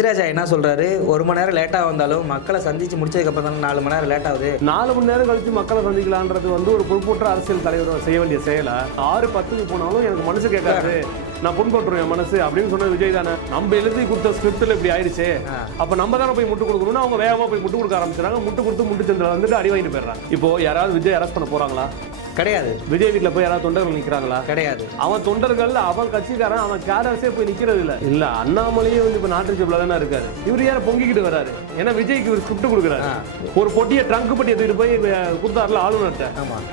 சச்சிராஜா என்ன சொல்றாரு? ஒரு மணி நேரம் லேட்டாக வந்தாலும் மக்களை சந்திச்சு முடிச்சதுக்கு அப்புறம் நாலு மணி நேரம் லேட் ஆகுது. நாலு மணி நேரம் கழிச்சு மக்களை சந்திக்கலான்றது வந்து ஒரு பொறுப்புற்ற அரசியல் தலைவர் செய்ய வேண்டிய செயலா? ஆறு பத்துக்கு போனாலும் எனக்கு மனசு கேட்காது. நான் புண்பட்டுருவேன் என் மனசு அப்படின்னு சொன்னது விஜய் தானே. நம்ம எழுதி கொடுத்த ஸ்கிரிப்டில் இப்படி ஆயிடுச்சே. அப்போ நம்ம தானே போய் முட்டு கொடுக்கணும்னு அவங்க வேகமாக போய் முட்டு கொடுக்க ஆரம்பிச்சாங்க முட்டு கொடுத்து முட்டு சந்தில வந்துட்டு அடி வாங்கிட்டு போயிடுறாங்க. இப்போ யாராவது விஜய் அரெஸ்ட் பண்ண போறாங்களா? கிடையாது. விஜய் வீட்டில் போய் யாராவது தொண்டர்கள் நிற்கிறாங்களா கிடையாது. அவன் தொண்டர்கள் அவன் கட்சிக்காரன் அவன் கேடர்ஸே போய் நிக்கிறது இல்ல. இல்ல. அண்ணாமலையே வந்து இப்ப நாட்டு ஜிப்ல தானே இருக்காரு. இவர் யார பொங்கிக்கிட்டு வராரு? ஏன்னா விஜய்க்கு ஒரு ஸ்கிரிப்ட் கொடுக்குறாரு. ஒரு பொட்டியை ட்ரங்க் பொட்டியை தூக்கிட்டு போய் கொடுத்தாருல ஆளுநர்கிட்ட.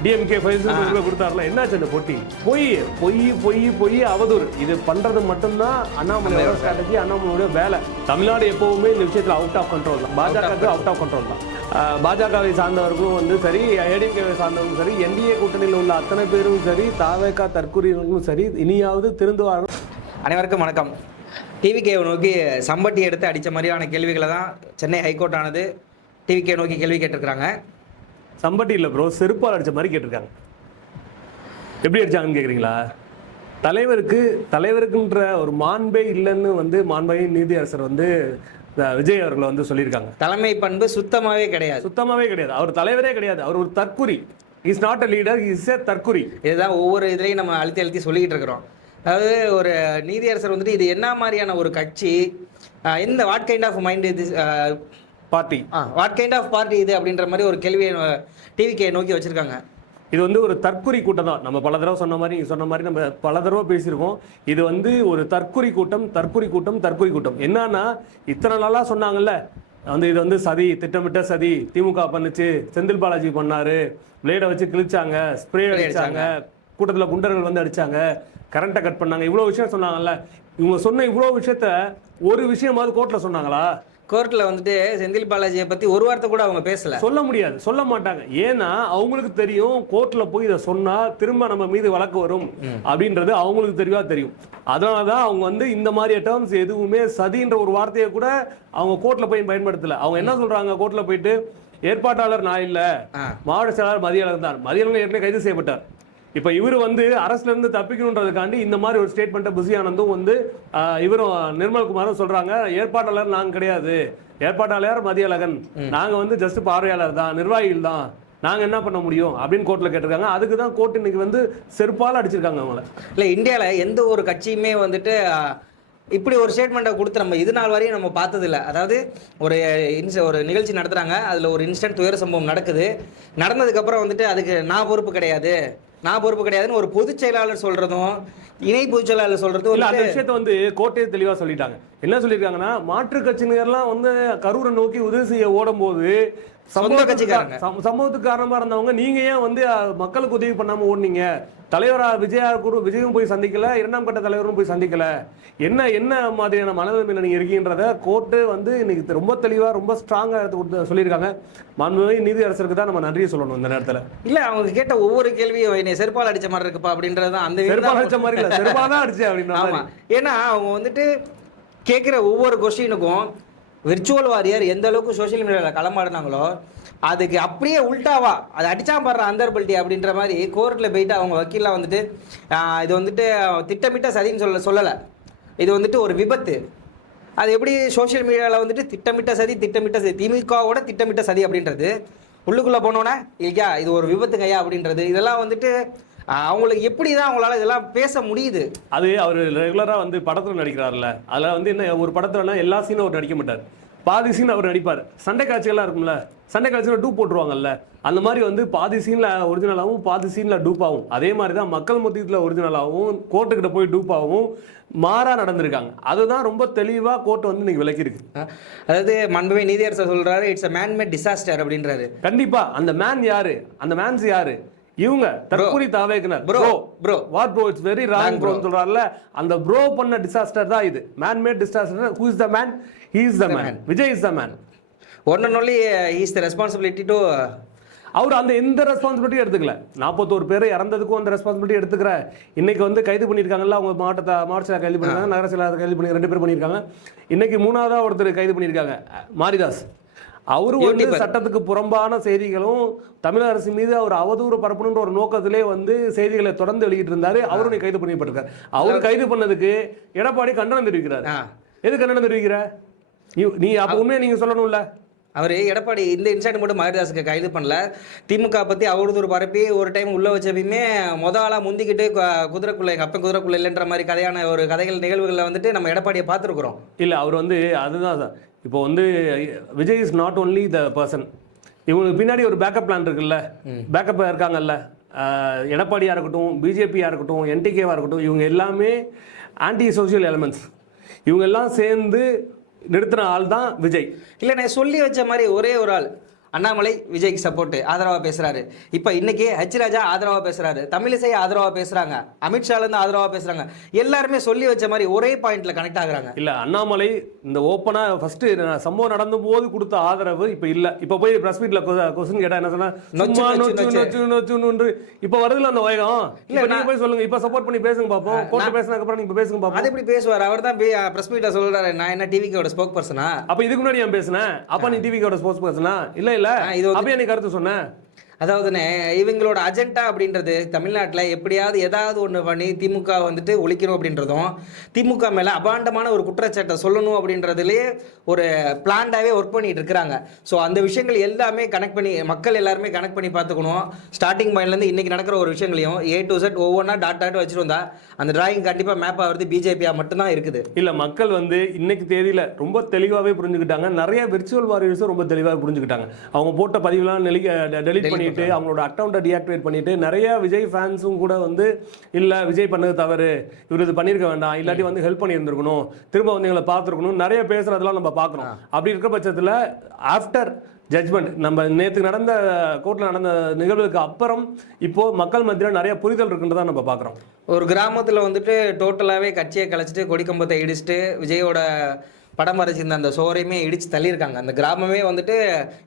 DMK files கொடுத்தாருல. என்னாச்சு அந்த பொட்டி? பொய் பொய் பொய் பொய் அவதூறு. இது பண்றது மட்டும்தான் அண்ணாமலையோட ஸ்ட்ராட்டஜி அண்ணாமலையோட வேலை. தமிழ்நாடு எப்பவுமே இந்த விஷயத்துல அவுட் ஆஃப் கண்ட்ரோல் தான். பாஜக அவுட் ஆஃப் கண்ட்ரோல் தான். பாஜகவை சார்ந்தவர்களும் வந்து சரி ஏடிஎம்கேவை சார்ந்தவர்களும் சரி என்டிஏ கூட்டணியில் உள்ள அத்தனை பேரும் சரி தாவேக்கா தற்கூறியவர்களும் சரி இனியாவது திருந்துவார்கள் அனைவருக்கும் வணக்கம். டிவிகேவை நோக்கி சம்பட்டி எடுத்து அடித்த மாதிரியான கேள்விகளை தான் சென்னை ஹைகோர்ட் ஆனது டிவிகே நோக்கி கேள்வி கேட்டிருக்கிறாங்க. சம்பட்டி இல்லை ப்ரோ செருப்பால் அடிச்ச மாதிரி கேட்டிருக்காங்க. எப்படி அடிச்சாங்கன்னு கேட்குறீங்களா தலைவருக்கு தலைவருக்குன்ற ஒரு மாண்பே இல்லைன்னு வந்து மாண்பை நீதியரசர் வந்து விஜய் அவர்களை வந்து சொல்லியிருக்காங்க. தலைமை பண்பு சுத்தமாகவே கிடையாது. சுத்தமாவே கிடையாது. அவர் தலைவரே கிடையாது. அவர் ஒரு தற்குறி. Is not a leader is a தற்குறி. இதுதான் ஒவ்வொரு இதுலையும் நம்ம அழுத்தி அழுத்தி சொல்லிக்கிட்டு இருக்கிறோம். அதாவது ஒரு நீதியரசர் வந்துட்டு இது என்ன மாதிரியான ஒரு கட்சி? எந்த வாட் கைண்ட் ஆஃப் மைண்ட் இது party what kind of party இது அப்படின்ற மாதிரி ஒரு கேள்வியை டிவிகே நோக்கி வச்சிருக்காங்க. இது வந்து ஒரு தற்குறி கூட்டம் தான். நம்ம பல தடவை சொன்ன மாதிரி சொன்ன மாதிரி நம்ம பல தடவை பேசியிருக்கோம். இது வந்து ஒரு தற்குறி கூட்டம் தற்குறி கூட்டம் தற்குறி கூட்டம். என்னன்னா இத்தனை நாளா சொன்னாங்கல்ல வந்து இது வந்து சதி திட்டமிட்ட சதி. திமுக பண்ணுச்சு செந்தில் பாலாஜி பண்ணாரு பிளேடை வச்சு கிழிச்சாங்க ஸ்ப்ரே அடிச்சாங்க கூட்டத்தில் குண்டர்கள் வந்து அடிச்சாங்க கரண்ட்டை கட் பண்ணாங்க. இவ்வளோ விஷயம் சொன்னாங்கல்ல. இவங்க சொன்ன இவ்வளோ விஷயத்த ஒரு விஷயமாவது கோர்ட்டில் சொன்னாங்களா? கோர்ட்டில் வந்துட்டு செந்தில் பாலாஜியை பற்றி ஒரு வார்த்தை கூட அவங்க பேசல. சொல்ல முடியாது. சொல்ல மாட்டாங்க. ஏன்னா அவங்களுக்கு தெரியும் கோர்ட்ல போய் இதை சொன்னா திரும்ப நம்ம மீது வழக்கு வரும் அப்படின்றது அவங்களுக்கு தெரியவா தெரியும். அதனால தான் அவங்க வந்து இந்த மாதிரி டேர்ம்ஸ் எதுவுமே சதின்ற ஒரு வார்த்தையை கூட அவங்க கோர்ட்ல போய் பயன்படுத்தல. அவங்க என்ன சொல்றாங்க? கோர்ட்ல போயிட்டு ஏற்பாட்டாளர் நான் இல்ல. மாவட்ட செயலாளர் மதியாளர் தான். மதியாளர் ஏற்கனவே கைது செய்யப்பட்டார். இப்ப இவர் வந்து அரசுல இருந்து தப்பிக்கணுன்றதுக்காண்டி இந்த மாதிரி ஒரு ஸ்டேட்மெண்ட்டை புசி ஆனந்தும் வந்து இவரும் நிர்மல்குமாரும் சொல்றாங்க ஏற்பாட்டாளர் நாங்க கிடையாது. ஏற்பாட்டாளர் மதியழகன். நாங்க வந்து ஜஸ்ட் பார்வையாளர் தான் நிர்வாகிகள் தான். நாங்க என்ன பண்ண முடியும் அப்படின்னு கோர்ட்ல கேட்டிருக்காங்க. அதுக்கு தான் கோர்ட் இன்னைக்கு வந்து செருப்பால அடிச்சிருக்காங்க அவங்கள. இல்லை இந்தியாவில் எந்த ஒரு கட்சியுமே வந்துட்டு இப்படி ஒரு ஸ்டேட்மெண்ட்டை கொடுத்து நம்ம இது நாள் வரையும் நம்ம பார்த்ததில்ல. அதாவது ஒரு இன்ஸ் ஒரு நிகழ்ச்சி நடத்துகிறாங்க அதில் ஒரு இன்ஸ்டன்ட் துயர சம்பவம் நடக்குது. நடந்ததுக்கப்புறம் வந்துட்டு அதுக்கு நான் பொறுப்பு கிடையாது. நான் பொறுப்பு கிடையாதுன்னு ஒரு பொதுச் செயலாளர் சொல்கிறதும் இணை பொதுச் செயலாளர் சொல்கிறதும் இல்ல அந்த விஷயத்த வந்து கோர்ட்டே தெளிவா சொல்லிட்டாங்க. என்ன சொல்லியிருக்காங்கன்னா மாற்று கட்சியினர்லாம் வந்து கரூரை நோக்கி உதவி செய்ய ஓடும்போது சொந்த சம்பவத்துக்கு காரணமா இருந்தவங்க நீங்க ஏன் வந்து மக்களுக்கு உதவி பண்ணாம ஓடுனீங்க? தலைவரா விஜயா கூட விஜயும் போய் சந்திக்கல இரண்டாம் கட்ட தலைவரும் போய் சந்திக்கல. என்ன என்ன மாதிரியான மனநிலைமையில நீங்க இருக்கீன்றத கோர்ட்டு வந்து இன்னைக்கு ரொம்ப தெளிவா ரொம்ப ஸ்ட்ராங்கா எடுத்து கொடுத்து சொல்லியிருக்காங்க. மாண்புமிகு நீதி அரசருக்கு தான் நம்ம நன்றியை சொல்லணும் இந்த நேரத்துல. இல்லை அவங்க கேட்ட ஒவ்வொரு கேள்வியும் என்னை செருப்பால் அடிச்ச மாதிரி இருக்குப்பா அப்படின்றது அந்த செருப்பா இதுதான் அடிச்ச மாதிரி இல்ல செருப்பா தான் அடிச்சு மாதிரி. ஏன்னா அவங்க வந்துட்டு கேட்குற ஒவ்வொரு கொஸ்டினுக்கும் விர்ச்சுவல் வாரியர் எந்த அளவுக்கு சோஷியல் மீடியாவில் களமாடினாங்களோ அதுக்கு அப்படியே உல்டாவா அது அடிச்சா பாடுற அந்தர்பல்ட்டி அப்படின்ற மாதிரி கோர்ட்டில் போயிட்டு அவங்க வக்கீலாக வந்துட்டு இது வந்துட்டு திட்டமிட்ட சதின்னு சொல்ல சொல்லலை. இது வந்துட்டு ஒரு விபத்து. அது எப்படி சோஷியல் மீடியாவில் வந்துட்டு திட்டமிட்ட சதி திட்டமிட்ட சதி திமுகவோட திட்டமிட்ட சதி அப்படின்றது உள்ளுக்குள்ளே போனோன்னே இல்லையா இது ஒரு விபத்துங்கய்யா அப்படின்றது இதெல்லாம் வந்துட்டு அவங்களுக்கு எப்படி தான் அவங்களால இதெல்லாம் பேச முடியுது? அது அவர் ரெகுலரா வந்து படத்துல நடிக்கிறாருல்ல. அதுல வந்து என்ன ஒரு படத்துலனா எல்லா சீனும் அவர் நடிக்க மாட்டார். பாதி சீன் அவர் நடிப்பார். சண்டை காட்சிகள்லாம் இருக்கும்ல சண்டை காட்சியில் டூப் போட்டுருவாங்கல்ல அந்த மாதிரி வந்து பாதி சீன்ல ஒரிஜினலாகவும் பாதி சீன்ல டூப்பாகவும் அதே மாதிரி தான் மக்கள் மத்தியத்தில் ஒரிஜினலாகவும் கோர்ட்டுக்கிட்ட போய் டூப்பாகவும் மாறா நடந்திருக்காங்க. அதுதான் ரொம்ப தெளிவா கோர்ட் வந்து இன்னைக்கு விளக்கியிருக்கு. அதாவது மண்புமை நீதியரசர் சொல்றாரு இட்ஸ் அ மேன்மேட் டிசாஸ்டர் அப்படின்றாரு. கண்டிப்பா அந்த மேன் யாரு? அந்த மேன்ஸ் யாரு? இவங்க தற்கொலை தாவேக்கினர். Bro, bro. What bro it's very wrong ப்ரோன்னு சொல்றாருல அந்த ப்ரோ பண்ண டிசாஸ்டர் தான் இது. Man made disaster who is the man he is the man Vijay is the man one and only is the responsibility to அவர் அந்த எந்த ரெஸ்பான்சிபிலிட்டியும் எடுத்துக்கல. நாற்பத்தோரு பேர் இறந்ததுக்கும் அந்த ரெஸ்பான்சிபிலிட்டி எடுத்துக்கிற இன்னைக்கு வந்து கைது பண்ணியிருக்காங்கல்ல அவங்க மாவட்டத்தை மாவட்ட செயலர் கைது பண்ணிருக்காங்க நகர செயலாளர் கைது பண்ணி ரெண்டு பேர் பண்ணியிருக்காங்க. இன்னைக்கு மூணாவதா ஒருத்தர் கைது பண்ணியிருக்காங்க. மாரிதாஸ். அவரும் வந்து. சட்டத்துக்கு புறம்பான செய்திகளும் தமிழக அரசு மீது அவர் அவதூறு பரப்பணுன்ற ஒரு நோக்கத்திலே வந்து செய்திகளை தொடர்ந்து வெளியிட்டு இருந்தாரு அவரும் இன்னைக்கு கைது பண்ணப்பட்டிருக்காரு அவர் கைது பண்ணதுக்கு எடப்பாடி கண்டனம் தெரிவிக்கிறார். எது கண்டனம் தெரிவிக்கிற நீ- அப்போ உண்மையை நீங்க சொல்லணும்ல? அவர் எடப்பாடி இந்த இன்சிடென்ட் மட்டும் மாரிதாஸுக்கு கைது பண்ணல. திமுக பற்றி அவதூறு பரப்பி ஒரு டைம் உள்ள வச்சப்பயுமே மொத ஆளாக முந்திக்கிட்டு குதிரைக்குள்ள எங்கள் அப்பன் குதிரைக்குள்ள இல்லைன்ற மாதிரி கதையான ஒரு கதைகள் நிகழ்வுகளில் வந்துட்டு நம்ம எடப்பாடியை பார்த்துருக்குறோம். இல்ல அவர் வந்து அதுதான் இப்போ வந்து Vijay is not only the person இவங்களுக்கு பின்னாடி ஒரு பேக்கப் பிளான் இருக்குல்ல? பேக்கப் இருக்காங்கல்ல? அஹ், எடப்பாடியா இருக்கட்டும் பிஜேபியா இருக்கட்டும் என்டிகேவா இருக்கட்டும் இவங்க எல்லாமே ஆன்டி சோஷியல் எலமெண்ட்ஸ் இவங்க எல்லாம் சேர்ந்து நிறுத்தின ஆள் தான் விஜய். இல்லை நான் சொல்லி வச்ச மாதிரி ஒரே ஒரு ஆள். அண்ணாமலை விஜய்க்கு சப்போர்ட் ஆதரவாக பேசுறாரு. இப்போ இன்னைக்கு ஹெச் ராஜா ஆதரவாக பேசுறாரு. தமிழிசை ஆதரவாக பேசுறாங்க. அமித்ஷாலேருந்து ஆதரவாக பேசுறாங்க. எல்லாருமே சொல்லி வச்ச மாதிரி ஒரே பாயிண்ட்ல கனெக்ட் ஆகுறாங்க. இல்ல அண்ணாமலை இந்த ஓப்பனா ஃபர்ஸ்ட் சம்பவம் நடந்த போது கொடுத்த ஆதரவு இப்ப இல்ல. இப்ப போய் பிரஸ் மீட்ல கொஸ்டின் கேட்டா என்ன சொன்னா நொச்சு, சும்மா நொச்சு, நொச்சு நொச்சு. நொச்சு நொச்சுன்னு இப்ப வருதுல அந்த வேகம் இல்ல நான்- நீங்க போய் சொல்லுங்க. இப்ப சப்போர்ட் பண்ணி பேசுங்க பாப்போம். கோர்ட் பேசினதுக்கு அப்புறம் நீங்க பேசுங்க பாப்போம். அது எப்படி பேசுவார்? அவர் தான் பிரஸ் மீட்டை சொல்றாரு. நான் என்ன டிவிக்கோட ஸ்போக் பர்சனா அப்ப இதுக்கு முன்னாடி ஏன் பேசுனேன். அப்ப நீ டிவிக்கோட ஸ்போர்ட்ஸ் பேசுனா இல்ல இல்ல இது வந்து- அப்ப நீ கருத்து சொன்ன அதாவதுண்ணே இவங்களோட அஜெண்டா அப்படின்றது தமிழ்நாட்டில் எப்படியாவது ஏதாவது ஒன்று பண்ணி திமுக வந்துட்டு ஒழிக்கணும் அப்படின்றதும் திமுக மேலே அபாண்டமான ஒரு குற்றச்சாட்டை சொல்லணும் அப்படின்றதுலேயே ஒரு பிளான்டாகவே ஒர்க் பண்ணிட்டு இருக்கிறாங்க. ஸோ அந்த விஷயங்கள் எல்லாமே கனெக்ட் பண்ணி மக்கள் எல்லாருமே கனெக்ட் பண்ணி பார்த்துக்கணும். ஸ்டார்டிங் பாயிண்ட்லேருந்து இன்றைக்கி நடக்கிற ஒரு விஷயங்களையும் ஏ டு செட் ஒவ்வொன்றா டாட் டாட் வச்சுட்டு வந்தா அந்த டிராயிங் கண்டிப்பாக மேப் ஆகிறது பிஜேபியாக மட்டும்தான் இருக்குது. இல்ல மக்கள் வந்து இன்னைக்கு தேதியில ரொம்ப தெளிவாவே புரிஞ்சுக்கிட்டாங்க. நிறைய விர்ச்சுவல் வாரியர்ஸும் ரொம்ப தெளிவாக புரிஞ்சுக்கிட்டாங்க. அவங்க போட்ட பதிவுலாம் டெலிட் பண்ணிட்டு அவங்களோட அக்கௌண்ட்டை டீஆக்டிவேட் பண்ணிட்டு நிறைய விஜய் ஃபேன்ஸும் கூட வந்து இல்ல விஜய் பண்ணது தவறு. இவர் இது பண்ணியிருக்க வேண்டாம். இல்லாட்டி வந்து ஹெல்ப் பண்ணியிருந்திருக்கணும். திரும்ப வந்து எங்களை பார்த்துருக்கணும். நிறைய பேசுறதெல்லாம் நம்ம பார்க்குறோம். அப்படி இருக்க பட்சத்துல ஆஃப்டர் ஜட்ஜ்மெண்ட் நம்ம நேற்று நடந்த கோர்ட்டில் நடந்த நிகழ்வுக்கு அப்புறம் இப்போ மக்கள் மத்தியில் நிறைய புரிதல் இருக்குன்றதை நம்ம பார்க்குறோம். ஒரு கிராமத்தில் வந்துட்டு டோட்டலாகவே கட்சியை கலைச்சிட்டு கொடிக்கம்பத்தை இடிச்சிட்டு விஜயோட படம் வரைச்சிருந்த அந்த சோறையுமே இடிச்சு தள்ளியிருக்காங்க. அந்த கிராமமே வந்துட்டு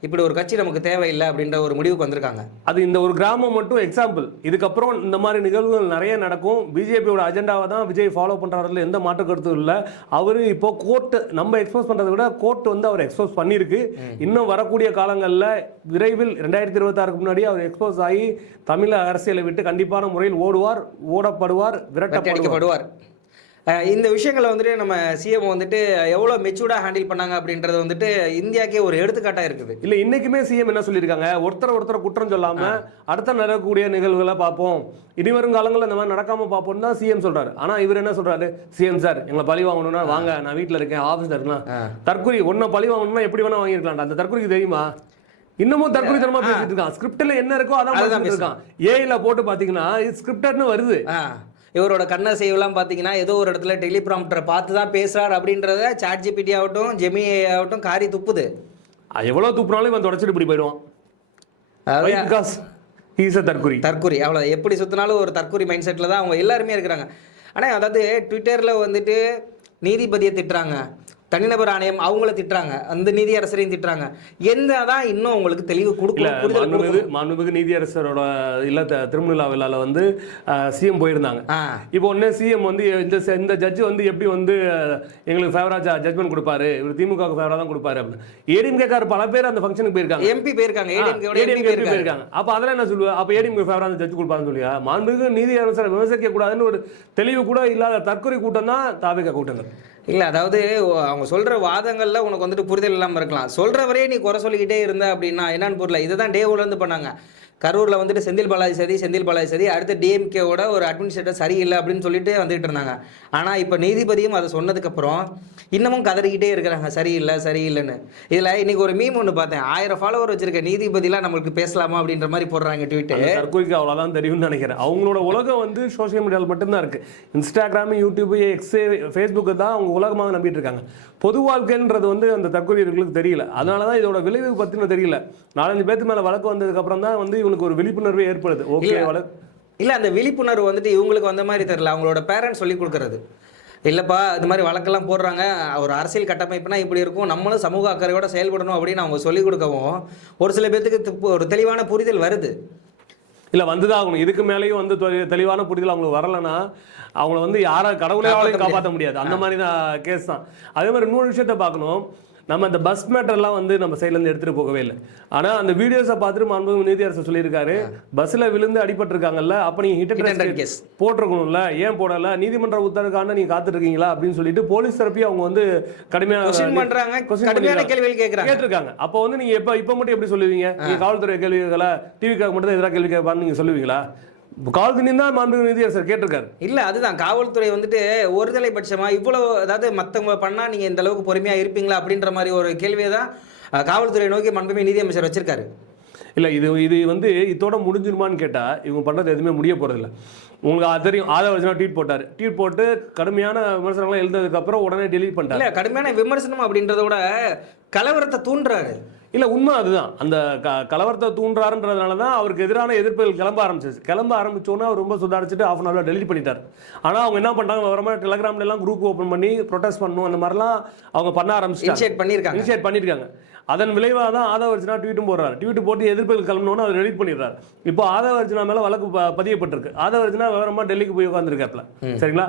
இப்படி ஒரு கட்சி நமக்கு தேவையில்லை அப்படின்ற ஒரு முடிவுக்கு வந்திருக்காங்க. அது இந்த ஒரு கிராமம் மட்டும் எக்ஸாம்பிள் இதுக்கப்புறம் இந்த மாதிரி நிகழ்வுகள் நிறைய நடக்கும். பிஜேபியோட அஜெண்டாவை தான் விஜய் ஃபாலோ பண்றாருல எந்த மாற்று கருத்தும் இல்லை. அவர் இப்போ கோர்ட் நம்ம எக்ஸ்போஸ் பண்றதை விட கோர்ட் வந்து அவர் எக்ஸ்போஸ் பண்ணியிருக்கு. இன்னும் வரக்கூடிய காலங்களில் விரைவில் ரெண்டாயிரத்தி இருபத்தாறுக்கு முன்னாடி அவர் எக்ஸ்போஸ் ஆகி தமிழ் அரசியலை விட்டு கண்டிப்பான முறையில் ஓடுவார் ஓடப்படுவார் விரட்டப்படுவார். இந்த விஷயங்களை வந்துட்டு நம்ம சிஎம் வந்துட்டு எவ்வளோ மெச்சூர்டாக ஹேண்டில் பண்ணாங்க அப்படின்றது வந்துட்டு இந்தியாக்கே ஒரு எடுத்துக்காட்டாக இருக்குது. இல்ல இன்னைக்குமே சிஎம் என்ன சொல்லியிருக்காங்க? ஒருத்தர் ஒருத்தர் குற்றம் சொல்லாம அடுத்த நடக்கக்கூடிய நிகழ்வுகளை பார்ப்போம். இனி வரும் காலங்களில் இந்த மாதிரி நடக்காம பார்ப்போம்னு தான் சிஎம் சொல்றாரு. ஆனா இவர் என்ன சொல்றாரு? சிஎம் சார் எங்களை பழி வாங்கணும்னா வாங்க நான் வீட்ல இருக்கேன் ஆஃபீஸ்ல இருக்கலாம் தற்கொலை ஒன்ன பழி வாங்கணும்னா எப்படி வேணா வாங்கிருக்கலாம் அந்த தற்கொலைக்கு தெரியுமா? இன்னமும் தற்கொலைத்தனமா பேசிட்டு இருக்கான். ஸ்கிரிப்ட்ல என்ன இருக்கோ அதான் பேசிட்டு இருக்கான். ஏஐல போட்டு பாத்தீங்கன்னா ஸ்கிரிப்டட்னு வருது. இவரோட கண்ண செய்வெல்லாம் பார்த்தீங்கன்னா ஏதோ ஒரு இடத்துல டெலிபிராம்டரை பார்த்து தான் பேசுறார் அப்படின்றத சாட் ஜிபிடி ஆகட்டும் ஜெமினி ஆகட்டும் காரி துப்புது. அது எவ்வளவு துப்புனாலும் இவன் தொடச்சிட்டு இப்படி போயிடுவான். ஹீஸ் அ தற்கொலை தற்கொலை அவ்வளோ எப்படி சுற்றினாலும் ஒரு தற்கொலை மைண்ட் செட்டில் தான் அவங்க எல்லாருமே இருக்கிறாங்க. ஆனால் அதாவது ட்விட்டரில் வந்துட்டு நீதிபதியை திட்டுறாங்க. தனிநபர் ஆணையம் அவங்கள திட்டுறாங்க. அந்த நீதியரசரையும் திட்டுறாங்க. எந்த தான் இன்னும் உங்களுக்கு தெளிவு புரிதல் மாண்புமிகு மாண்புமிகு நீதியரசரோட இல்ல திருமண விழால வந்து சிஎம் போயிருந்தாங்க. இப்போ உடனே சிஎம் வந்து இந்த இந்த ஜட்ஜ் வந்து எப்படி வந்து எங்களுக்கு ஃபேவரா ஜட்மெண்ட் கொடுப்பாரு? இவர் திமுக ஃபேவரா தான் கொடுப்பாரு அப்படின்னு. ஏடிஎம் கேக்கார் பல பேர் அந்த ஃபங்க்ஷனுக்கு போயிருக்காங்க. எம்பி போயிருக்காங்க. எப்படி போயிருக்காங்க. அப்ப அதெல்லாம் என்ன சொல்லுவா அப்ப ஏடிஎம் ஃபேவரா அந்த ஜட்ஜ் கொடுப்பாருன்னு சொல்லியா? மாண்புமிகு நீதியரசரை விமர்சிக்க கூடாதுன்னு ஒரு தெளிவு கூட இல்லாத தற்கொலை கூட்டம் தான் தாவிக கூட்டங்கள். இல்லை அதாவது அவங்க சொல்கிற வாதங்களில் உனக்கு வந்துட்டு புரிதல் இல்லாமல் இருக்கலாம். சொல்கிறவரே நீ குறை சொல்லிக்கிட்டே இருந்த அப்படின்னா என்னன்னு புரியல. இதை தான் டே பண்ணாங்க. கரூரில் வந்துட்டு செந்தில் பாலாஜி சரி செந்தில் பாலாஜி சரி அடுத்து டிஎம்கேவோட ஒரு அட்மினிஸ்ட்ரேட்டர் சரியில்லை அப்படின்னு சொல்லிட்டு வந்துகிட்டு இருந்தாங்க. ஆனால் இப்போ நீதிபதியும் அதை சொன்னதுக்கப்புறம் இன்னமும் கதறிக்கிட்டே இருக்கிறாங்க. சரியில்லை சரியில்லைன்னு. இதில் இன்னைக்கு ஒரு மீம் ஒன்று பார்த்தேன். ஆயிரம் ஃபாலோவர் வச்சிருக்க நீதிபதிலாம் நம்மளுக்கு பேசலாமா அப்படின்ற மாதிரி போடுறாங்க ட்விட்டர் தற்கொலைக்கு அவ்வளோதான் தெரியும்னு நினைக்கிறேன். அவங்களோட உலகம் வந்து சோஷியல் மீடியாவில் மட்டும்தான் இருக்குது இன்ஸ்டாகிராம் யூடியூப் எக்ஸு ஃபேஸ்புக்கு தான் அவங்க உலகமாக நம்பிட்டு இருக்காங்க. பொது வாழ்க்கைன்றது வந்து அந்த தற்கொலைகளுக்கு தெரியல. அதனால தான் இதோட விளைவு பற்றின தெரியல. நாலஞ்சு பேர்த்து மேலே வழக்கு வந்ததுக்கு அப்புறம் தான் வந்து இவனுக்கு ஒரு விழிப்புணர்வே ஏற்படுது. ஓகே இல்ல. வழக்கு இல்லை அந்த விழிப்புணர்வு வந்துட்டு இவங்களுக்கு வந்த மாதிரி தெரில அவங்களோட பேரண்ட்ஸ் சொல்லி கொடுக்கறது. இல்லைப்பா இது மாதிரி வழக்கெல்லாம் போடுறாங்க. ஒரு அரசியல் கட்டமைப்புனா இப்படி இருக்கும். நம்மளும் சமூக அக்கறையோட செயல்படணும் அப்படின்னு அவங்க சொல்லிக் கொடுக்கவும் ஒரு சில பேர்த்துக்கு ஒரு தெளிவான புரிதல் வருது. இல்லை வந்துதான் ஆகணும். இதுக்கு மேலேயும் வந்து தெளி- தெளிவான புரிதல் அவங்களுக்கு வரலைன்னா அவங்கள வந்து யாரை கடவுளையாலையும் காப்பாற்ற முடியாது. அந்த மாதிரி தான் கேஸ் தான். அதே மாதிரி இன்னொரு விஷயத்த பார்க்கணும். நம்ம அந்த பஸ் மேட்டர்லாம் வந்து நம்ம சைட்ல இருந்து எடுத்துட்டு போகவே இல்லை. ஆனா அந்த வீடியோஸை பார்த்துட்டு மாண்பு நீதியரசர் சொல்லியிருக்காரு பஸ்ல விழுந்து அடிபட்டிருக்காங்கல்ல அப்ப நீங்க ஹிட். போட்டிருக்கணும்ல ஏன் போடல நீதிமன்ற உத்தரவுக்கான நீங்க காத்துட்டு இருக்கீங்களா அப்படின்னு சொல்லிட்டு போலீஸ் தரப்பையும் அவங்க வந்து கடுமையான question கடுமையான. கேள்விகள் கேட்கறாங்க கேட்டிருக்காங்க. அப்போ வந்து நீங்க எப்ப இப்ப மட்டும் எப்படி சொல்லுவீங்க? நீங்க காவல்துறை கேள்வி கேட்கல டிவிக்காக மட்டும் எதிராக கேள்வி கேட்பான்னு நீங்க சொல்லுவீங்களா? காவல்துறை தான் மாண்பு நீதியரசர் கேட்டிருக்காரு. இல்ல அதுதான். காவல்துறை வந்துட்டு ஒருதலை பட்சமா இவ்வளவு அதாவது மத்தவங்க பண்ணா நீங்க இந்த அளவுக்கு பொறுமையா இருப்பீங்களா அப்படின்ற மாதிரி ஒரு கேள்வியை தான் அஹ், காவல்துறை நோக்கி மாண்புமிகு நீதியமைச்சர் வச்சிருக்காரு. இல்ல இது இது வந்து இதோட முடிஞ்சிருமான்னு கேட்டா இவங்க பண்றது எதுவுமே முடிய போறதில்ல. உங்களுக்கு அது தெரியும். ஆதவ ட்வீட் போட்டாரு. ட்வீட் போட்டு கடுமையான விமர்சனங்கள்லாம் எழுந்ததுக்கு அப்புறம் உடனே டெலீட் பண்ணிட்டாரு. இல்ல கடுமையான விமர்சனம் அப்படின்றத விட கலவரத்தை தூண்டுறாரு. இல்ல உண்மை அதுதான். அந்த க கலவரத்தை தூண்டுறாருன்றதுனால தான் அவருக்கு எதிரான எதிர்ப்புகள் கிளம்ப ஆரம்பிச்சிச்சு கிளம்ப ஆரம்பிச்சோன்னே அவர் ரொம்ப சுதாரிச்சுட்டு ஆஃப் அன் ஹவரில் டெலிட் பண்ணிட்டார். ஆனால் அவங்க என்ன பண்ணாங்க விவரமா டெலிகிராம்ல எல்லாம் குரூப் ஓப்பன் பண்ணி ப்ரொடெஸ்ட் பண்ணணும் அந்த மாதிரிலாம் அவங்க பண்ண ஆரம்பிச்சிட்டாங்க. பண்ணியிருக்காங்க. இனிஷியேட் பண்ணியிருக்காங்க. அதன் விளைவாக தான் ஆதவ அர்ஜுனா ட்வீட்டும் போடுறாரு. ட்வீட் போட்டு எதிர்ப்புகள் கிளம்பணும்னு அவர் டெலிட் பண்ணிடுறாரு. இப்போ ஆதவ அர்ஜுனா மேல வழக்கு பதியப்பட்டிருக்கு. ஆதவ அர்ஜுனா விவரமா டெல்லிக்கு போய் உட்காந்துருக்காப்ல சரிங்களா?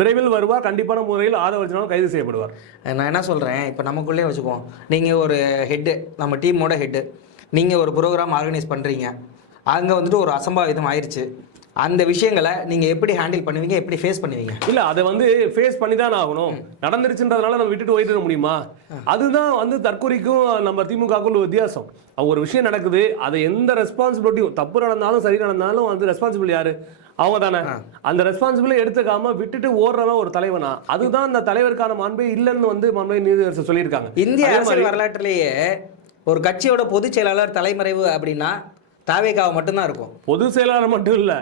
விரைவில் வருவார். கண்டிப்பான முறையில் ஆதவ கைது செய்யப்படுவார். நான் என்ன சொல்கிறேன் இப்போ நமக்குள்ளே வச்சுக்குவோம். நீங்கள் ஒரு ஹெட்டு நம்ம டீமோட ஹெட்டு நீங்கள் ஒரு ப்ரோக்ராம் ஆர்கனைஸ் பண்ணுறீங்க அங்கே வந்துட்டு ஒரு அசம்பாவிதம் ஆயிடுச்சு அந்த விஷயங்களை நீங்கள் எப்படி ஹேண்டில் பண்ணுவீங்க? எப்படி ஃபேஸ் பண்ணுவீங்க? இல்ல அதை வந்து ஃபேஸ் பண்ணி தான் ஆகணும் நடந்துருச்சுன்றதுனால நம்ம விட்டுட்டு போயிட்டு முடியுமா? அதுதான் வந்து தற்கொலைக்கும் நம்ம திமுகவுக்கும் உள்ள வித்தியாசம். ஒரு விஷயம் நடக்குது அதை எந்த ரெஸ்பான்சிபிலிட்டியும் தப்பு நடந்தாலும் சரி நடந்தாலும் வந்து ரெஸ்பான்சிபிள் யாரு? அவங்க தானே அந்த ரெஸ்பான்சிபிலிட்டி எடுத்துக்காம விட்டுட்டு ஓடுறவன் ஒரு தலைவனா? அதுதான் அந்த தலைவருக்கான மாண்பே இல்லைன்னு வந்து மாண்பை நீதியரசர் சொல்லியிருக்காங்க. இந்திய அரசியல் வரலாற்றிலேயே ஒரு கட்சியோட பொதுச் செயலாளர் தலைமறைவு அப்படின்னா தாவேகாவை மட்டும்தான் இருக்கும். பொது செயலாளர் மட்டும் இல்ல.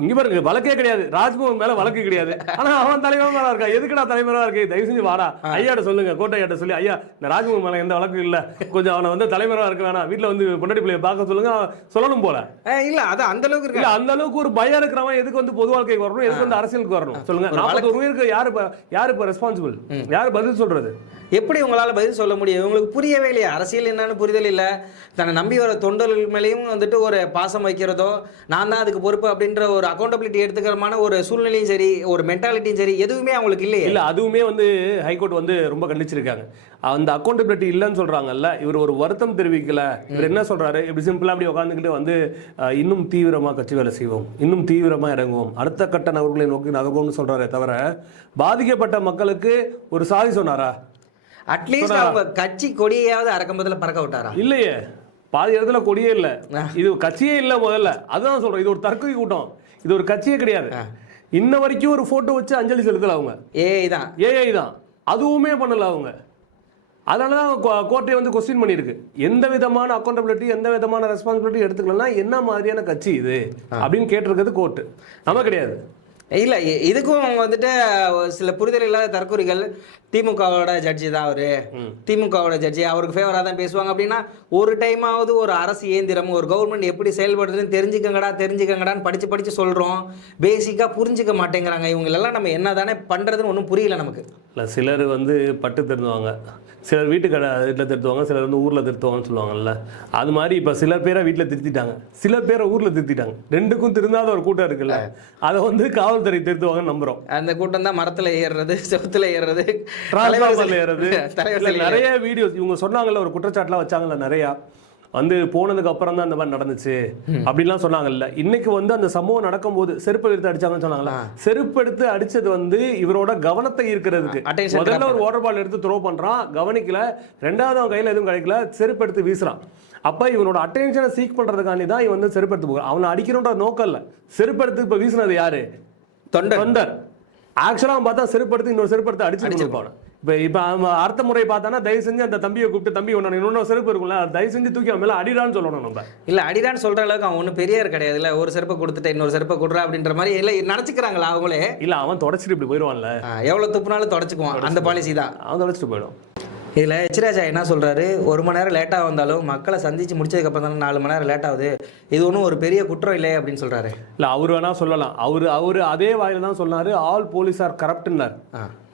இங்க பாருங்க வழக்கே கிடையாது. ராஜ்மோகன் மேல வழக்கு கிடையாது. ஆனா அவன் தலைவர் மேல இருக்கா? எதுக்குடா தலைவரா இருக்கு? தயவு செஞ்சு வாடா. ஐயாட்ட சொல்லுங்க கோட்டை ஐயாட்ட சொல்லி ஐயா இந்த ராஜ்மோகன் மேல எந்த வழக்கு இல்ல. கொஞ்சம் அவனை வந்து தலைவரா இருக்க வேணாம். வீட்டுல வந்து பொண்டாட்டி பிள்ளைய பார்க்க சொல்லுங்க. சொல்லணும் போல. இல்ல அது அந்த அளவுக்கு இருக்கு அந்த அளவுக்கு ஒரு பயம் இருக்கிறவன் எதுக்கு வந்து பொது வாழ்க்கைக்கு வரணும்? எதுக்கு வந்து அரசியலுக்கு வரணும்? சொல்லுங்க. ஒரு நாற்பது உயிருக்கு யாரு யாரு இப்ப ரெஸ்பான்சிபிள் யாரு பதில் சொல்றது? எப்படி உங்களால் பதில் சொல்ல முடியும்? உங்களுக்கு புரியவே இல்லையா. அரசியல் என்னன்னு புரிதல் இல்லை. தன்னை நம்பி வர தொண்டர்கள் மேலேயும் வந்துட்டு ஒரு பாசம் வைக்கிறதோ நான் தான் அதுக்கு பொறுப்பு அப்படின்ற ஒரு அக்கௌண்டபிலிட்டி எடுத்துக்கிறமான ஒரு சூழ்நிலையும் சரி ஒரு மென்டாலிட்டியும் சரி எதுவுமே அவங்களுக்கு இல்லையே. இல்லை அதுவுமே வந்து ஹைகோர்ட் வந்து ரொம்ப கண்டிச்சிருக்காங்க. அந்த அக்கௌண்டபிலிட்டி இல்லைன்னு சொல்கிறாங்கல்ல இவர் ஒரு வருத்தம் தெரிவிக்கல. இவர் என்ன சொல்கிறாரு இப்படி சிம்பிளாக அப்படி உட்காந்துக்கிட்டு வந்து இன்னும் தீவிரமாக கட்சி வேலை செய்வோம். இன்னும் தீவிரமாக இறங்குவோம். அடுத்த கட்ட நபர்களை நோக்கி நகர்வோம்னு சொல்கிறாரே தவிர பாதிக்கப்பட்ட மக்களுக்கு ஒரு சாதி சொன்னாரா? அட்லீஸ்ட் அவங்க கட்சி கொடியையாவது அறக்கம்பத்தில் பறக்க விட்டாரா? இல்லையே. பாதி இடத்துல கொடியே இல்ல. இது கட்சியே இல்ல முதல்ல. அதுதான் சொல்றேன். இது ஒரு தற்கொலை கூட்டம். இது ஒரு கட்சியே கிடையாது. இன்ன வரைக்கும் ஒரு போட்டோ வச்சு அஞ்சலி செலுத்தல அவங்க. ஏஐ தான். ஏஐ தான். அதுவுமே பண்ணல அவங்க. அதனால தான் கோர்ட்டை வந்து கொஸ்டின் பண்ணியிருக்கு. எந்த விதமான அக்கௌண்டபிலிட்டி எந்த விதமான ரெஸ்பான்சிபிலிட்டி எடுத்துக்கலன்னா என்ன மாதிரியான கட்சி இது? அப்படின்னு கேட்டிருக்கிறது கோர்ட்டு நம்ம கிடையாது. இல்ல இதுக்கும் அவங்க வந்துட்டு சில புரிதல் இல்லாத தற்கொலைகள் திமுகவோட ஜட்ஜி தான் அவரு. திமுகவோட ஜட்ஜி அவருக்கு ஃபேவராக தான் பேசுவாங்க. அப்படின்னா ஒரு டைமாவது ஒரு அரசு இயந்திரம் ஒரு கவர்மெண்ட் எப்படி செயல்படுறதுன்னு தெரிஞ்சுக்கங்கடா தெரிஞ்சுக்கங்கடான்னு படிச்சு படிச்சு சொல்றோம். பேசிக்கா புரிஞ்சுக்க மாட்டேங்கிறாங்க. இவங்களெல்லாம் நம்ம என்ன தானே பண்றதுன்னு ஒன்றும் புரியல நமக்கு. இல்லை சிலர் வந்து பட்டு திருந்துவாங்க. சிலர் வீட்டு கடை வீட்டில் திருத்துவாங்க. சிலர் வந்து ஊரில் திருத்துவாங்கன்னு சொல்லுவாங்கல்ல. அது மாதிரி இப்போ சில பேரை வீட்டில் திருத்திட்டாங்க. சில பேரை ஊரில் திருத்திட்டாங்க. ரெண்டுக்கும் திருந்தாத ஒரு கூட்டம் இருக்குல்ல. அதை வந்து காவல்துறை திருத்துவாங்கன்னு நம்புகிறோம் அந்த கூட்டம் தான் மரத்துல ஏறுறது செவுத்துல ஏறுறது. டிரான்ஸ்ஃபார்மர்ல ஏறது நிறைய வீடியோஸ் இவங்க சொன்னாங்கல்ல ஒரு குற்றச்சாட்டுலாம் வச்சாங்கல்ல நிறையா. வந்து போனதுக்கு அப்புறம் தான் இந்த மாதிரி நடந்துச்சு. அப்படின்லாம் சொன்னாங்கல்ல. இன்னைக்கு வந்து அந்த சம்பவம் நடக்கும்போது செருப்பு எடுத்து அடிச்சாங்கன்னு சொன்னாங்கல்ல. செருப்பு எடுத்து அடிச்சது வந்து இவரோட கவனத்தை ஈர்க்கிறதுக்கு. முதல்ல ஒரு வாட்டர் பால் எடுத்து த்ரோ பண்றான். கவனிக்கல. ரெண்டாவது அவன் கையில எதுவும் கிடைக்கல. செருப்பு எடுத்து வீசுறான். அப்ப இவனோட அட்டென்ஷனை சீக் பண்றதுக்காண்டி தான் இவன் வந்து செருப்பு எடுத்து போகிறான். அவனை அடிக்கணுன்ற நோக்கம் இல்ல. செருப்பு எடுத்து இப்ப வீசுனது யாரு? தொண்டர். தொண்டர். ஆக்சுவலாக அவன் பார்த்தா செருப்படுத்து இன்னொரு செருப்படுத்து அடிச்சு இருப்பான் இப்போ இப்போ அவன் அடுத்த முறை பார்த்தானா தயவு செஞ்சு அந்த தம்பியை கூப்பிட்டு தம்பி ஒன்று இன்னொரு செருப்பு இருக்கும்ல தயவு செஞ்சு தூக்கி அவன் மேலே அடிடான்னு சொல்லணும் நம்ம. இல்ல அடிடான்னு சொல்ற அளவுக்கு அவன் ஒன்றும் பெரியார் கிடையாதுல்ல. ஒரு செருப்பை கொடுத்துட்டு இன்னொரு செருப்பை கொடுறா அப்படின்ற மாதிரி இல்லை நினச்சிக்கிறாங்களா அவங்களே? இல்லை அவன் தொடச்சிட்டு இப்படி போயிடுவான்ல. ஆ, எவ்வளவு துப்புனாலும் தொடச்சுக்குவான் அந்த பாலிசி தான். அவன் தொடச்சிட்டு போயிடும். இதில் எச்ராஜா என்ன சொல்றாரு? ஒரு மணி நேரம் லேட்டாக வந்தாலும் மக்களை சந்திச்சு முடிச்சதுக்கப்புறம் தானே நாலு மணி நேரம் லேட் ஆகுது. இது ஒன்றும் ஒரு பெரிய குற்றம் இல்லை அப்படின்னு சொல்றாரு. இல்லை அவர் வேணா சொல்லலாம். அவர் அவர் அதே வாயில தான் சொன்னார் ஆல் போலீஸார் கரப்ட்னார்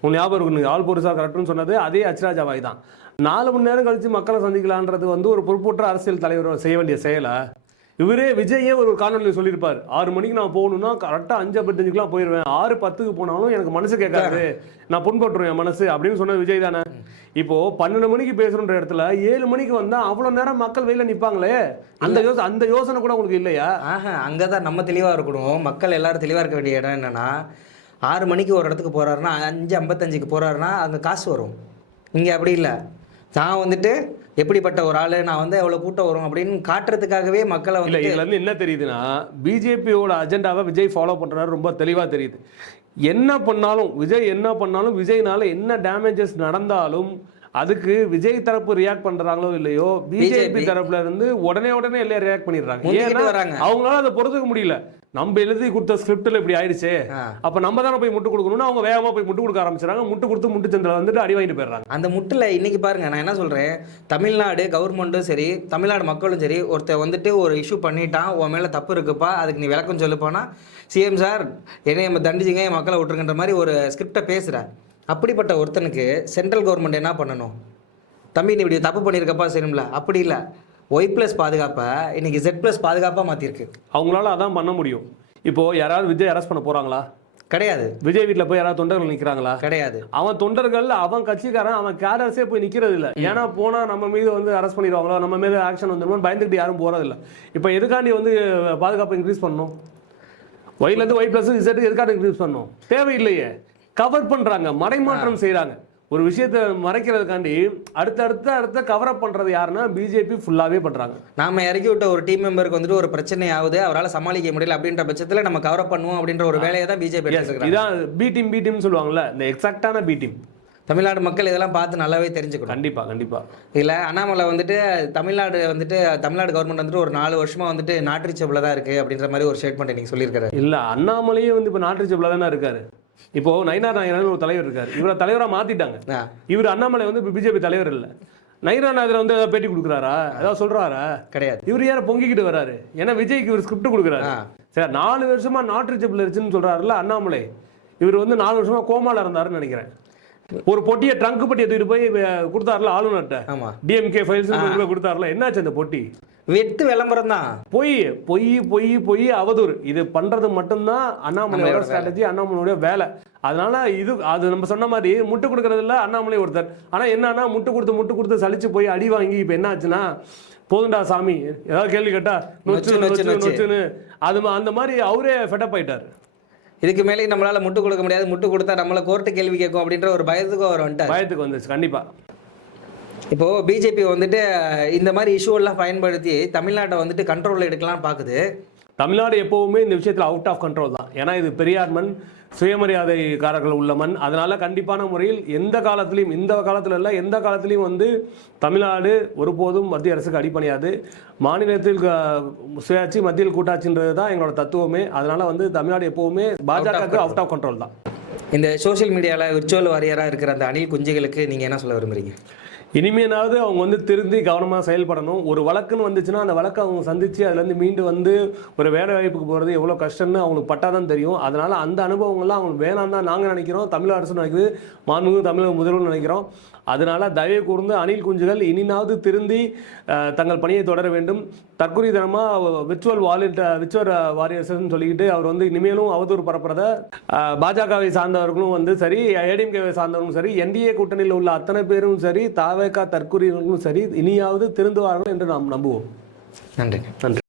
உன் ஞாபகம் இருக்கு ஆல் போலீஸார் கரப்ட்னு சொன்னது அதே அச்ராஜா வாய் தான். நாலு மணி நேரம் கழிச்சு மக்களை சந்திக்கலான்றது வந்து ஒரு பொறுப்பற்ற அரசியல் தலைவர் செய்ய வேண்டிய செயலை? இவரே விஜயே ஒரு காணொலியில் சொல்லியிருப்பார். ஆறு மணிக்கு நான் போகணும்னா கரெக்டாக அஞ்சு ஐம்பத்தஞ்சுக்குலாம் போயிடுவேன் ஆறு பத்துக்கு போனாலும் எனக்கு மனசு கேட்காது. நான் புண்பட்டுருவேன் என் மனசு அப்படின்னு சொன்னது விஜய் தானே? இப்போ பன்னெண்டு மணிக்கு பேசுறன்ற இடத்துல ஏழு மணிக்கு வந்தா அவ்வளவு நேரம் மக்கள் வெயில நிப்பாங்களே? அந்த யோசனை அந்த யோசனை கூட உங்களுக்கு இல்லையா? ஆஹா அங்கே தான் நம்ம தெளிவாக இருக்கணும். மக்கள் எல்லாரும் தெளிவாக இருக்க வேண்டிய இடம் என்னன்னா ஆறு மணிக்கு ஒரு இடத்துக்கு போகிறாருன்னா அஞ்சு ஐம்பத்தஞ்சுக்கு போகிறாருன்னா அங்கே காசு வரும். இங்கே அப்படி இல்லை. நான் வந்துட்டு எப்படிப்பட்ட ஒரு ஆள்? நான் வந்து எவ்வளோ கூட்டம் வரும் அப்படின்னு காட்டுறதுக்காகவே மக்களை வந்து இதுல இருந்து என்ன தெரியுதுன்னா பிஜேபியோட அஜெண்டாவை விஜய் ஃபாலோ பண்றாரு ரொம்ப தெளிவா தெரியுது. என்ன பண்ணாலும் விஜய் என்ன பண்ணாலும் விஜய்னால என்ன டேமேஜஸ் நடந்தாலும் அதுக்கு விஜய் தரப்பு ரியாக்ட் பண்றாங்களோ இல்லையோ பிஜேபி. தரப்புல இருந்து உடனே உடனே எல்லாம் ரியாக்ட் பண்ணிடுறாங்க. ஏன்னா. அவங்களால அதை பொறுத்துக்க முடியல. நம்ம எழுதி கொடுத்த ஸ்கிரிப்ட்ல இப்படி ஆயிடுச்சே. அப்ப நம்ம தானே போய் முட்டு கொடுக்கணும்னு அவங்க வேகமா போய் முட்டு கொடுக்க ஆரம்பிச்சாங்க முட்டு கொடுத்து முட்டு சந்தில வந்துட்டு அடி வாங்கிட்டு போயிடுறாங்க. அந்த முட்டில் இன்னைக்கு பாருங்க நான் என்ன சொல்கிறேன் தமிழ்நாடு கவர்மெண்ட்டும் சரி தமிழ்நாடு மக்களும் சரி ஒருத்தர் வந்துட்டு ஒரு இஷ்யூ பண்ணிட்டான் உன் மேலே தப்பு இருக்குப்பா அதுக்கு நீ விளக்கம் சொல்லுப்பானா சிஎம் சார் என்னை தண்டிச்சிங்க என் மக்களை விட்டுருங்கன்ற மாதிரி ஒரு ஸ்கிரிப்டை பேசுகிற அப்படிப்பட்ட ஒருத்தனுக்கு சென்ட்ரல் கவர்மெண்ட் என்ன பண்ணணும்? தம்பி நீ இப்படி தப்பு பண்ணியிருக்கப்பா சரிங்களா அப்படி இல்லை. ஒய் ப்ளஸ் பாதுகாப்பை இன்னைக்கு ஜெட் ப்ளஸ் பாதுகாப்பாக மாற்றிருக்கு அவங்களால அதான் பண்ண முடியும். இப்போ யாராவது விஜய் அரெஸ்ட் பண்ண போறாங்களா? கிடையாது. விஜய் வீட்ல போய் யாராவது தொண்டர்கள் நிக்கிறாங்களா? கிடையாது. அவன் தொண்டர்கள் அவன் கட்சிக்காரன் அவன் கேடர்ஸே போய் நிக்கிறது இல்ல. ஏன்னா போனா நம்ம மீது வந்து அரெஸ்ட் பண்ணிடுவாங்களோ நம்ம மீது ஆக்ஷன் வந்துருமோ பயந்துக்கிட்டு யாரும் போறது இல்ல. இப்போ எதுக்காண்டி வந்து பாதுகாப்பு இன்க்ரீஸ் பண்ணணும்? ஒய்ல இருந்து ஒய் பிளஸ் இசட் எதுக்காக இன்க்ரீஸ் பண்ணணும்? தேவையில்லையே. கவர் பண்றாங்க மறைமாற்றம் செய்றாங்க. ஒரு விஷயத்தை மறைக்கிறதுக்காண்டி அடுத்த அடுத்த அடுத்த கவர் அப் பண்றது யாருன்னா பிஜேபி ஃபுல்லாவே பண்றாங்க. நாம இறக்கி விட்ட ஒரு டீம் மெம்பருக்கு வந்துட்டு ஒரு பிரச்சனை ஆகுது அவரால் சமாளிக்க முடியல அப்படின்ற பட்சத்தில் நம்ம கவர் பண்ணுவோம் அப்படின்ற ஒரு வேலையை தான் பிஜேபி இதான் பி டீம் பி டீம் சொல்லுவாங்கல்ல இந்த எக்ஸாக்டான பி டீம் தமிழ்நாடு மக்கள் இதெல்லாம் பார்த்து நல்லாவே தெரிஞ்சுக்கணும். கண்டிப்பா கண்டிப்பா. இல்லை அண்ணாமலை வந்துட்டு தமிழ்நாடு வந்துட்டு தமிழ்நாடு கவர்மெண்ட் வந்துட்டு ஒரு நாலு வருஷமா வந்துட்டு நாட் ரீச்சபிளாக தான் இருக்கு அப்படின்ற மாதிரி ஒரு ஸ்டேட்மெண்ட் இன்னைக்கு சொல்லியிருக்காரு. இல்ல அண்ணாமலையே வந்து இப்ப நாட்டு தானே இருக்காரு. இப்போ நயினார் நாயகர்னு ஒரு தலைவர் இருக்காரு. இவரை தலைவரா மாத்திட்டாங்க. இவர் அண்ணாமலை வந்து இப்போ பிஜேபி தலைவர் இல்ல. நயினார் நாயகர் வந்து பேட்டி கொடுக்குறாரா? ஏதாவது சொல்றாரா? கிடையாது. இவர் யார பொங்கிக்கிட்டு வராரு? ஏன்னா விஜய்க்கு இவர் ஸ்கிரிப்ட் கொடுக்குறாரு. சரி நாலு வருஷமா நாட்டு ஜப்ல இருந்துச்சுன்னு சொல்றாருல்ல அண்ணாமலை. இவர் வந்து நாலு வருஷமா கோமால இருந்தாருன்னு நினைக்கிறேன். ஒரு பொட்டியை ட்ரங்க் பொட்டியை தூக்கிட்டு போய் கொடுத்தாருல ஆளுநர்கிட்ட. டிஎம்கே ஃபைல்ஸ் கொடுத்தாருல என்னாச்சு அந்த பொட்டி? வெத்து விளம்பரம் தான் பொய் பொய் பொய் பொய் அவதூறு. இது பண்றது மட்டும்தான் அண்ணாமலையோட ஸ்ட்ராட்டஜி அண்ணாமலையோட வேலை. அதனால இது அது நம்ம சொன்ன மாதிரி முட்டு கொடுக்கறது இல்ல அண்ணாமலை ஒருத்தர். ஆனா என்னன்னா முட்டு கொடுத்து முட்டு கொடுத்து சலிச்சு போய் அடி வாங்கி இப்ப என்ன ஆச்சுன்னா போதுண்டா சாமி. ஏதாவது கேள்வி கேட்டா நொச்சு நொச்சு, நொச்சு, நொச்சு. நொச்சு. நொச்சுன்னு. அது அந்த மாதிரி அவரே ஃபெட்டப் ஆயிட்டாரு. இதுக்கு மேலே நம்மளால முட்டு கொடுக்க முடியாது. முட்டு கொடுத்தா நம்மள கோர்ட்டு கேள்வி கேட்கும் அப்படின்ற ஒரு பயத்துக்கு அவர் வந்துட்டார். பயத்துக்கு வந்துச்சு கண்டிப்பா. இப்போ பிஜேபி வந்துட்டு இந்த மாதிரி இஷ்யூ எல்லாம் பயன்படுத்தி தமிழ்நாட்டை வந்துட்டு கண்ட்ரோலில் எடுக்கலாம்னு பார்க்குது தமிழ்நாடு எப்பவுமே இந்த விஷயத்தில் அவுட் ஆஃப் கண்ட்ரோல் தான். ஏன்னா இது பெரியார் மண் சுயமரியாதைக்காரர்கள் உள்ள மண். அதனால கண்டிப்பான முறையில் எந்த காலத்திலையும் இந்த காலத்துல இல்ல எந்த காலத்திலையும் வந்து தமிழ்நாடு ஒருபோதும் மத்திய அரசுக்கு அடிப்பணியாது மாநிலத்தில் சுயாட்சி மத்தியில் கூட்டாட்சின்றது தான் எங்களோட தத்துவமே. அதனால வந்து தமிழ்நாடு எப்பவுமே பாஜகவுக்கு அவுட் ஆஃப் கண்ட்ரோல் தான். இந்த சோஷியல் மீடியாவில் விர்ச்சுவல் வாரியராக இருக்கிற அந்த அணில் குஞ்சுகளுக்கு நீங்கள் என்ன சொல்ல விரும்புறீங்க? இனிமேனாவது அவங்க வந்து திருந்தி கவனமாக செயல்படணும். ஒரு வழக்குன்னு வந்துச்சுன்னா அந்த வழக்கை அவங்க சந்தித்து அதுலேருந்து மீண்டு வந்து ஒரு வேலை வாய்ப்புக்கு போகிறது எவ்வளோ கஷ்டம்னு அவங்களுக்கு பட்டாதான் தெரியும். அதனால் அந்த அனுபவங்கள்லாம் அவங்களுக்கு வேணாம் தான் நாங்கள் நினைக்கிறோம். தமிழ் அரசு நினைக்குது. மாண்புமிகு தமிழக முதல்வர் நினைக்கிறோம். அதனால தயவு கூர்ந்து அணில் குஞ்சுகள் இனினாவது திருந்தி தங்கள் பணியை தொடர வேண்டும். தற்குறித்தனமாக விர்ச்சுவல் வாலெட் விர்ச்சுவல் வாரியர்ஸ்னு சொல்லிக்கிட்டு அவர் வந்து இனிமேலும் அவதூறு பரப்புறத பாஜகவை சார்ந்தவர்களும் வந்து சரி ஏடிஎம்கேவை சார்ந்தவர்களும் சரி என்டிஏ கூட்டணியில் உள்ள அத்தனை பேரும் சரி தாவேக்கா தற்குறிகளும் சரி இனியாவது திருந்துவார்கள் என்று நாம் நம்புவோம். நன்றி நன்றி.